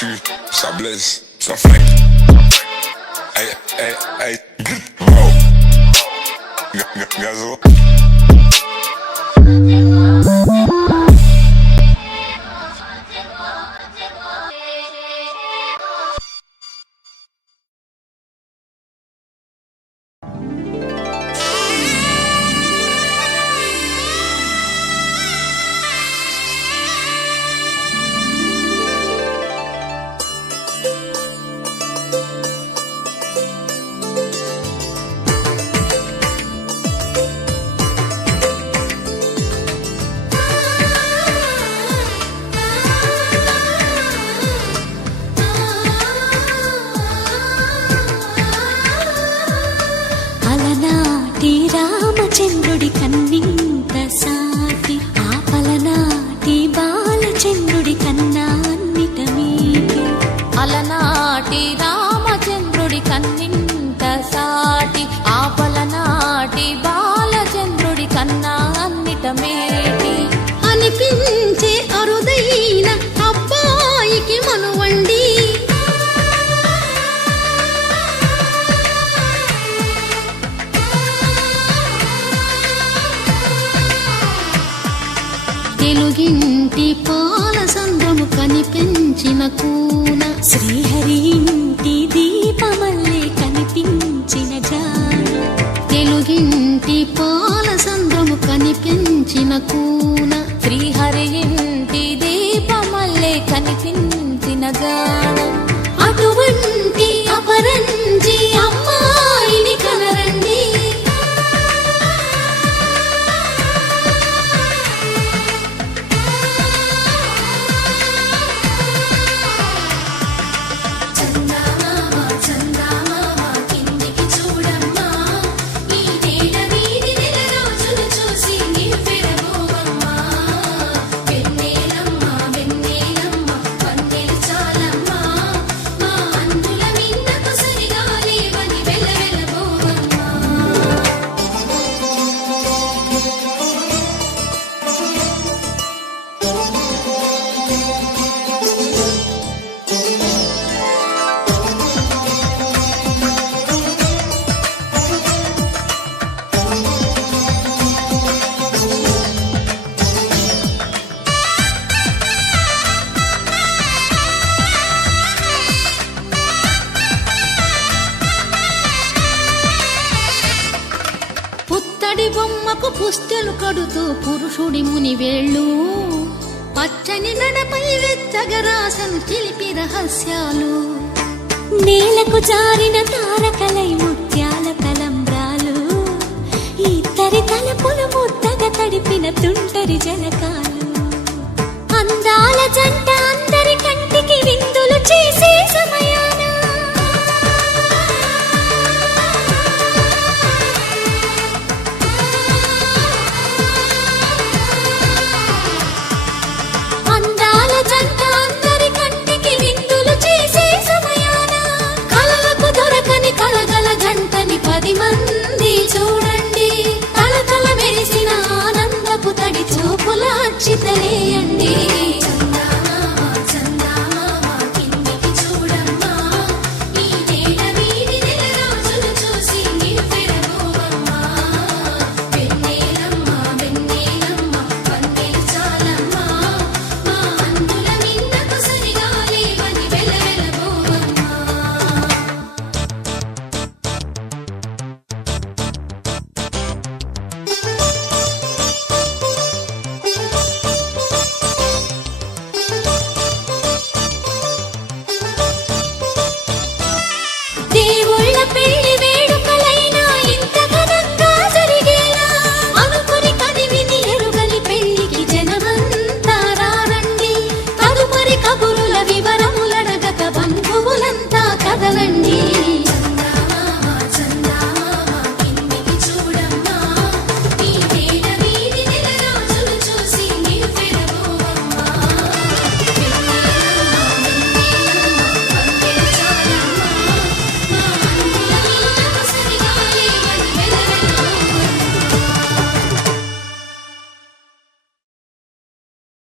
dessus, ça blesse, ça flingue. Aïe, aïe, aïe, wow. Gazo. రామచంద్రుడి కన్నింత సాటి ఆపలనాటి బాలచంద్రుడి కన్నా అన్నిట మీటి అలనాటి రామచంద్రుడి కన్నింత సాటి ఆపలనాటి బాలచంద్రుడి కన్నా అన్నిట మేటి అనిపించే అరుదైన అబ్బాయికి మనువండి తెలుగింటి పాల సంద్రము కనిపించిన కూన శ్రీహరి ఇంటి దీపమల్లే కనిపించిన జాన తెలుగింటి పాల సంద్రము కనిపించిన కూన శ్రీహరి ఇంటి దీపమల్లే కనిపించిన జాన అటువంటి అపరంజి అమ్మాయిని కనరండి పుత్తడి బొమ్మకు పుస్తెలు కడుతూ పురుషుడి ముని వేళ్ళు పచ్చని నడపై వెచ్చగరాసను చిలిపి రహస్యాలు నేలకు జారిన తారకలై ముత్యాల తలంబ్రాలు ఇద్దరి తలపులు ముద్దగా తడిపిన తుంటరి జలకాలు అందాల జంట